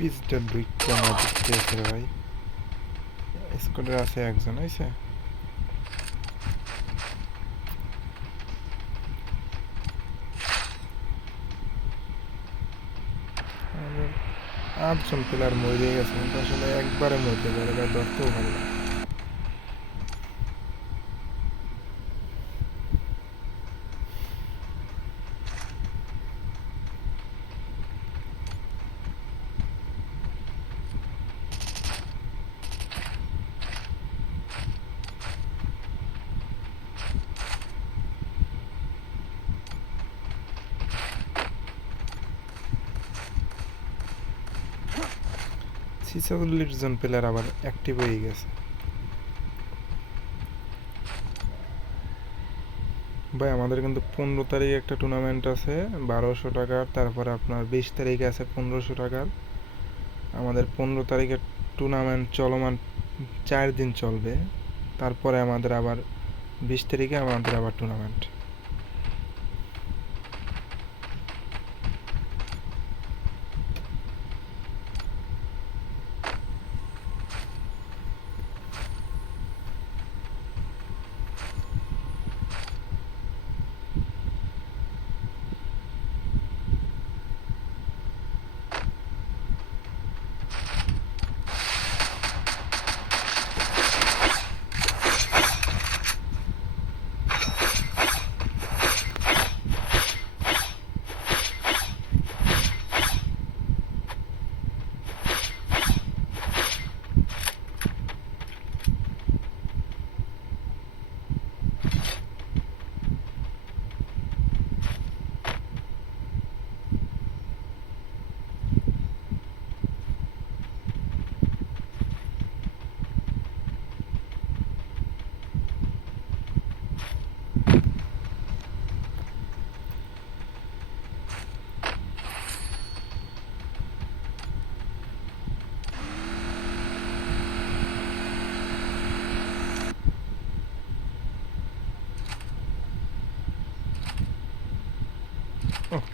পিসটা দুইটা মজুদ দিয়েছে ভাই। স্কোয়াডের আছে একজন, হয়েছে। আমাদের 8জন প্লেয়ার মরে গেছে, কিন্তু আসলে একবারে মরতে পারে ভাই, ধরতেও ভালো না। জন প্লেয়ার আবার অ্যাক্টিভ হয়ে গেছে ভাই। আমাদের কিন্তু 15 তারিখে একটা টুর্নামেন্ট আছে 1200 টাকার, তারপরে আপনার 20 তারিখে আছে 1500 টাকার। আমাদের 15 তারিখের টুর্নামেন্ট চলমান 4 দিন চলবে, তারপরে আমাদের আবার 20 তারিখে আমাদের আবার টুর্নামেন্ট।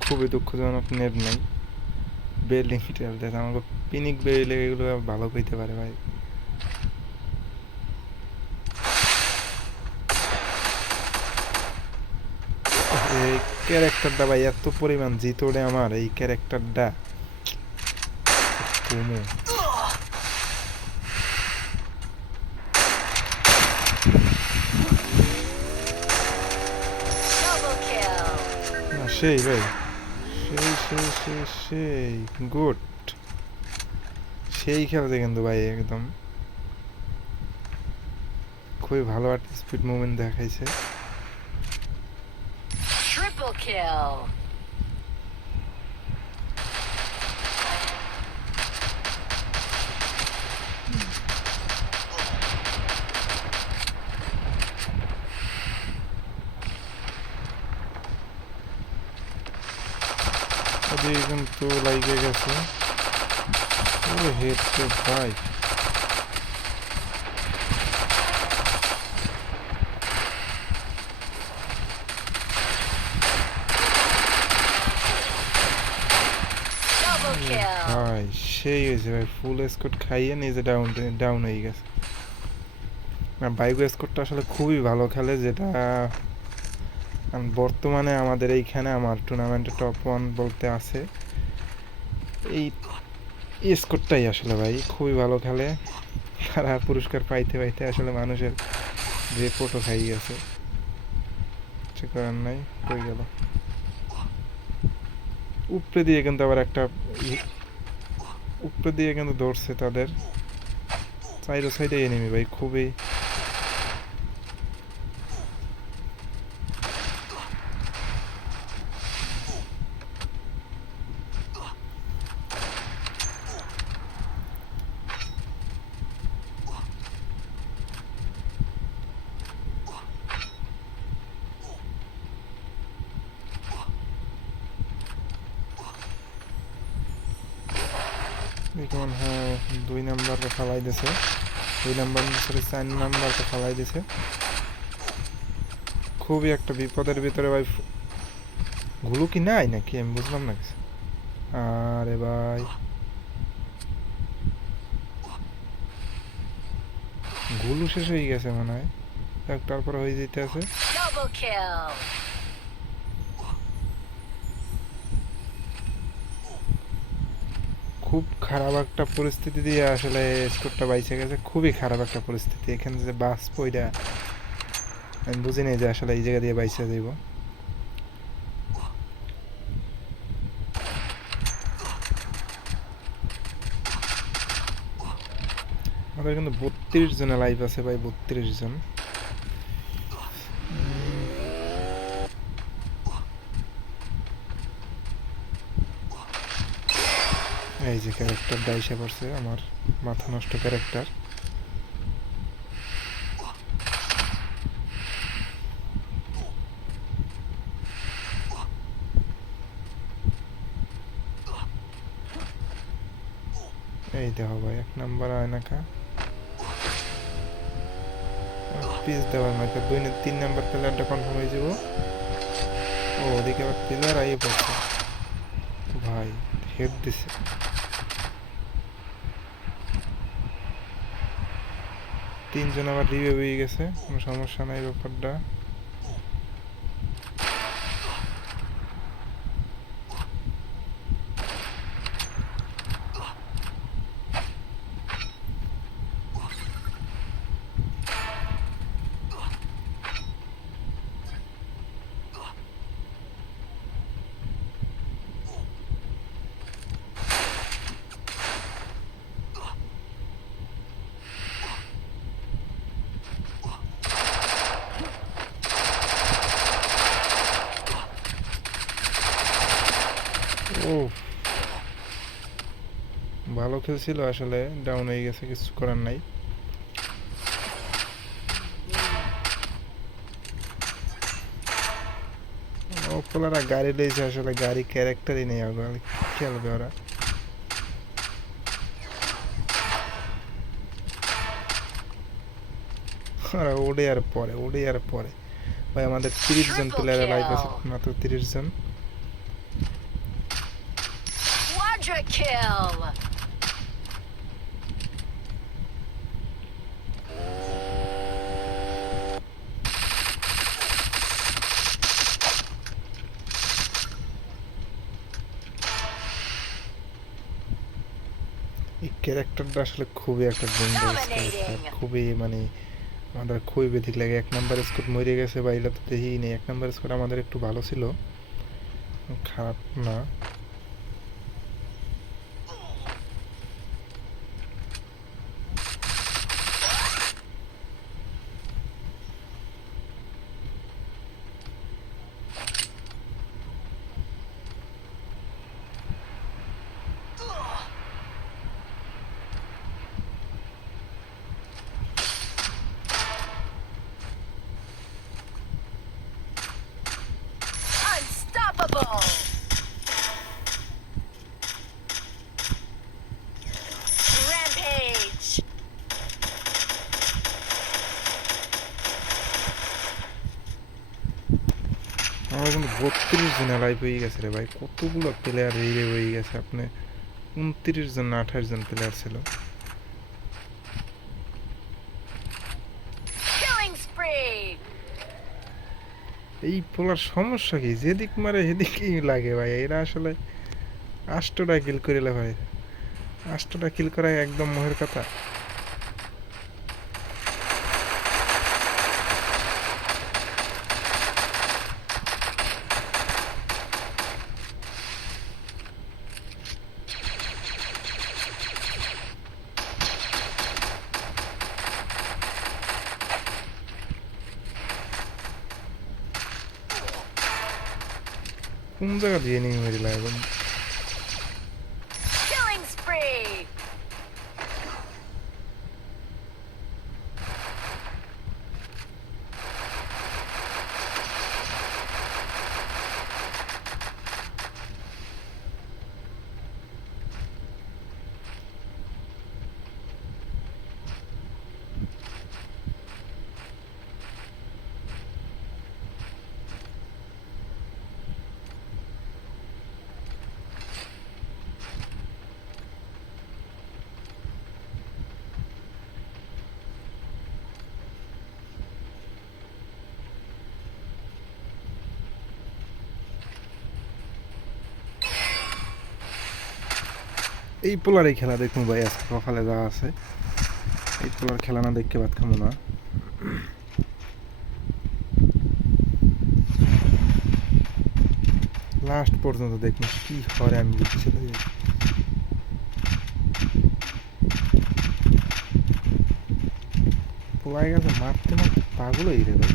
খুবই দুঃখজনক, নেট নাই। বেলিং টেলতেছে আমাকে, পিনিক বেরিলে এগুলো ভালো কইতে পারে ভাই। এই ক্যারেক্টারটা ভাই এত পরিমাণ জিতোড়ে আমার, এই ক্যারেক্টারটা কুমু সেই ভাই, সেই সেই সেই সেই গুড, সেই খেলছে কিন্তু ভাই, একদম খুবই ভালো একটা স্পিড মুভমেন্ট দেখাইছে। Triple kill. ওদিকে কিন্তু লাইগে গেছে। ওরে হেড ভাই, ভাই সেই হয়েছে ভাই, ফুল স্কোর খাইয়ে নিজে ডাউন হয়ে গেছে। না, বাইক স্কোরটা আসলে খুবই ভালো খেলে, যেটা বর্তমানে আমাদের এইখানে আমার টুর্নামেন্টে টপ 1 বলতে আছে। এই স্কোরটাই আসলে ভাই খুবই ভালো খেলে। তারা পুরস্কার পাইতে পাইতে আসলে মানুষের রিপোর্টও খাই গেছে, কিছু করার নাই। কই গেল? উপরে দিয়ে কিন্তু আবার একটা উপরে দিয়ে কিন্তু ধরছে তাদের চাইরো সাইডে এনিমি ভাই, খুবই এদিকে মনে হয় 2 নাম্বারকে ফালাই দিছে, 2 নাম্বার সরি 4 নাম্বারকে ফালাই দিছে। খুবই একটা বিপদের ভিতরে ভাই। গুলো কি নাই নাকি আমি বুঝলাম না কিছু। আরে ভাই গুলো শেষ হয়ে গেছে মনে হয়, তারপর হয়ে যেতে আছে। Double kill. খুব খারাপ একটা পরিস্থিতি দিয়ে আসলে স্কোরটা বাইচে গেছে, খুবই খারাপ একটা পরিস্থিতি। এখানে যে বাস পইরা আমি বুঝি নাই যে আসলে এই জায়গা দিয়ে বাইচে যাইব। আমাদের কিন্তু 32 জনের লাইভ আছে ভাই, 32 জন। এই যে ক্যারেক্টার ডাইসে পড়ছে আমার, মাথা নষ্ট ক্যারেক্টার। এই দেখো ভাই 1 নাম্বার আয়নাকা পিস দেওয়ার মাকে 3 নাম্বার প্লেয়ারটা কনফার্ম হয়ে যাব। ও ওদিকে আবার প্লেয়ার আইয়ে পড়ছে ভাই, হেড দিছে। 3 জন আবার রিভিউ হয়ে গেছে, কোনো সমস্যা নাই ব্যাপারটা। ও ভালো খেলছিল আসলে, ডাউন হয়ে গেছে, কিছু করার নাই। ওপলারা গাড়ি লইছে, আসলে গাড়ি ক্যারেক্টারই নেই, আগে খেলবে ওরা। ওরা ওড়ে আর পরে, ওড়ে আর পরে। ভাই আমাদের 30 জন প্লেয়ারের লাইফ আছে, মাত্র 30 জন। Quadra kill. এই ক্যারেক্টারটা আসলে খুবই একটা ডেঞ্জারাস ক্যারেক্টার, খুবই মানে আমাদের খুবই বেধিক লাগে। 1 নাম্বার স্কোর মরে গেছে বা এগুলো তো দেখেই নেই। 1 নাম্বার স্কোর আমাদের একটু ভালো ছিল, খারাপ না। Unstoppable. Rampage. আমার কিন্তু 32 জন লাইভ হয়ে গেছে রে ভাই, কতগুলো প্লেয়ার রিভাইভ হয়ে গেছে। আপনি 29 জন না 28 জন প্লেয়ার ছিল। Killing spree. এই পোলার সমস্যা কি, যেদিক মারে সেদিকেই লাগে ভাই। এরা আসলে 8টা কিল করে ভাই, 8টা কিল করা একদম মোহের কথা। কোন জায়গা দিয়ে নিয়ে মেরে লাগে। Killing spree. এই পোলার এই খেলা দেখুন ভাই, আজকে সকালে যা আছে এই পোলার খেলা না দেখতে ভাত খাবো না। লাস্ট পর্যন্ত দেখুন কি হরে আমি বুঝছি না। পোলাই গেছে মারতে মারতে পাগল হয়ে রে ভাই।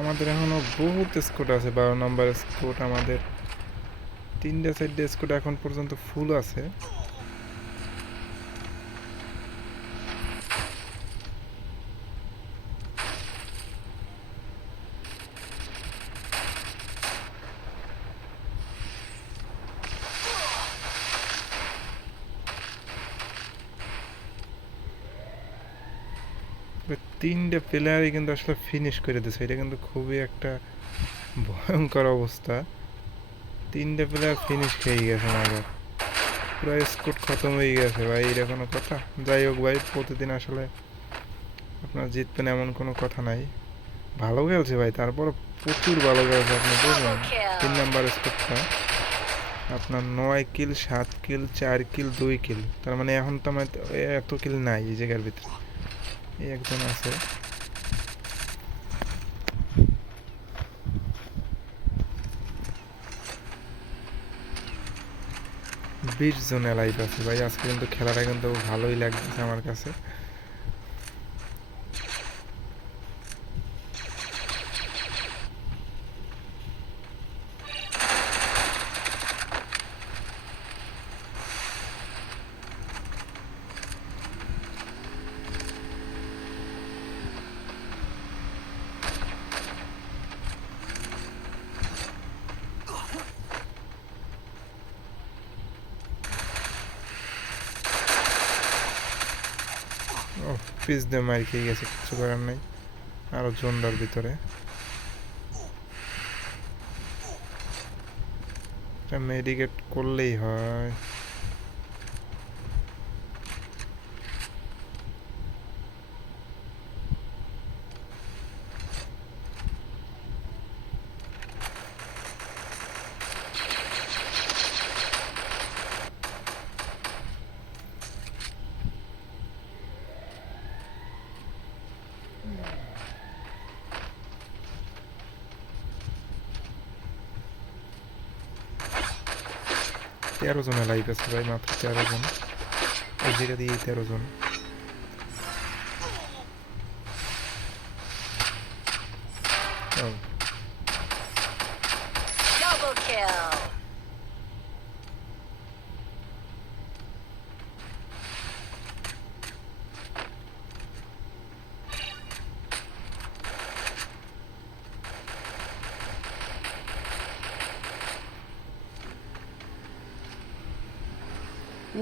আমাদের এখনো বহুত স্কোট আছে, 12 নম্বর স্কোট আমাদের, 3-4 স্কোট এখন পর্যন্ত ফুল আছে। তিনটে প্লেয়ারই কিন্তু আসলে ফিনিশ করে দিয়েছে, এটা কিন্তু খুবই একটা ভয়ঙ্কর অবস্থা। তিনটে প্লেয়ার ফিনিশ খেয়ে গেছে আমাদের, পুরো স্কোর খতম হয়ে গেছে ভাই, এটা কোনো কথা? যাই হোক ভাই, প্রতিদিন আসলে আপনার জিতবেন এমন কোনো কথা নাই। ভালো খেলছে ভাই, তারপর প্রচুর ভালো খেলছে। আপনি দেখুন 3 নাম্বার স্কোরটা আপনার 9 কিল, 7 কিল, 4 কিল, 2 কিল, তার মানে এখন তো আমার এত কিল নাই এই জায়গার ভিতরে, এই একজন আছে। বিশ জনে লাইভ আছে ভাই, আজকে কিন্তু খেলাটা কিন্তু ভালোই লাগতেছে আমার কাছে। ও পিস দিয়ে মার খেয়ে গেছে, কিছু করার নাই। আরো জোনদার ভিতরে মেডিকেট করলেই হয়। তেরো জনে লাইভ আছে ভাই, মাত্র 13 জন, এই জায়গা দিয়ে 13 জন। ও, Double kill.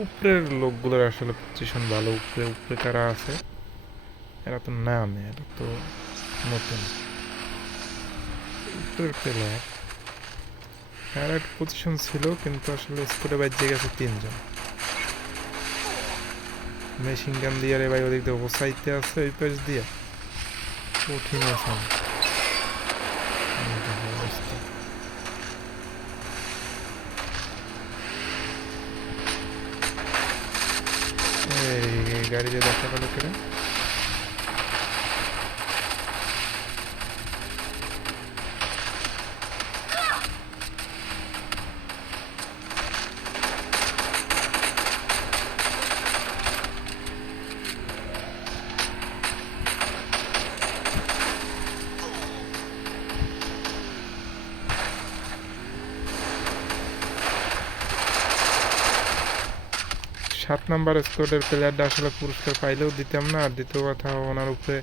উপরের লোকগুলোর আসলে পজিশন ভালো, উপরে উপরে কারা আছে এরা তো নামে, এরা তো নতুন উপরের প্লেয়ার। এরা একটা পজিশন ছিল কিন্তু আসলে স্কোরে বাজে গেছে 3 জন। মেশিন গান দিয়ে রে ভাই, ওদিক দিয়ে ওসাইতে আছে ওই পাশ দিয়ে, কঠিন আছে অবস্থা। এই গাড়িতে দেখা পেলো কেন? সাত নাম্বার স্কোয়াডের প্লেয়ারটা আসলে পুরস্কার পাইলেও দিতাম না, আর দ্বিতীয় কথা ওনার উপরে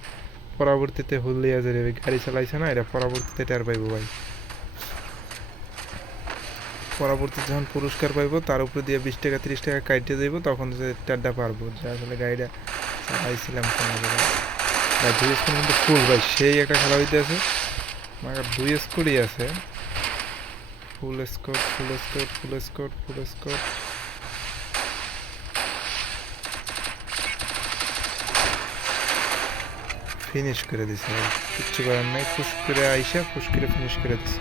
পরবর্তীতে হুল্লিয়া যে গাড়ি চালাইছে না, এটা পরবর্তীতে টের পাইবো ভাই। পরবর্তীতে যখন পুরস্কার পাইবো তার উপরে দিয়ে 20 টাকা 30 টাকা কাটতে যাইবো, তখন যে টেরটা পারবো যে আসলে গাড়িটা চালাইছিলাম কোনো জায়গায়। ভাই 2 স্কোর কিন্তু ফুল ভাই, সেই একটা খেলা হইতে আছে, আমার 2 স্কোরই আছে, ফুল স্কোর ফুল স্কোর ফুল স্কোর ফুল স্কোর। ফিনিশ করে দিছে ভাই, কিচ্ছু করার নাই, ফুস করে আইসা ফুস করে ফিনিশ করে দিছে।